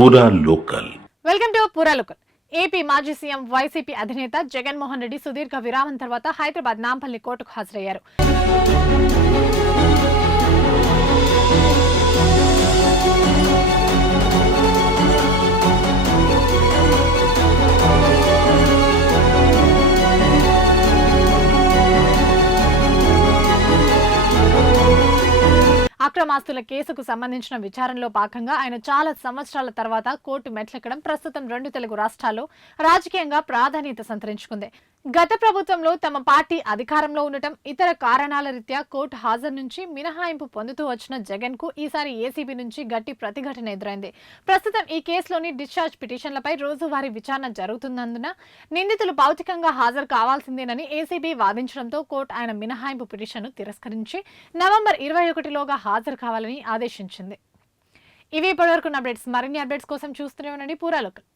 పూరా local. Welcome to పురాలుకల్ AP మాజీ సీఎం వైసీపీ అధినేత జగన్మోహన్ రెడ్డి సుదీర్ఘ విరామం తర్వాత హైదరాబాద్ నాంపల్లి కోర్టుకు హాజరయ్యారు. అక్రమాస్తుల కేసుకు సంబంధించిన విచారణలో భాగంగా ఆయన చాలా సంవత్సరాల తర్వాత కోర్టు మెట్లెక్కడం ప్రస్తుతం రెండు తెలుగు రాష్ట్రాల్లో రాజకీయంగా ప్రాధాన్యత సంతరించుకుంది. గత ప్రభుత్వంలో తమ పార్టీ అధికారంలో ఉండటం ఇతర కారణాల రీత్యా కోర్టు హాజరు నుంచి మినహాయింపు పొందుతూ వచ్చిన జగన్కు ఈసారి ఏసీబీ నుంచి గట్టి ప్రతిఘటన ఎదురైంది. ప్రస్తుతం ఈ కేసులోని డిశ్చార్జ్ పిటిషన్లపై రోజువారీ విచారణ జరుగుతున్నందున నిందితులు భౌతికంగా హాజరు కావాల్సిందేనని ఏసీబీ వాదించడంతో కోర్టు ఆయన మినహాయింపు పిటిషన్ను తిరస్కరించి నవంబర్ ఇరవై ఒకటిలోగా హాజరు కావాలని ఆదేశించింది. ఇవి ఇప్పటివరకు అప్డేట్స్. మరిన్ని అప్డేట్స్ కోసం చూస్తూనే ఉండండి. పూరాలోకల్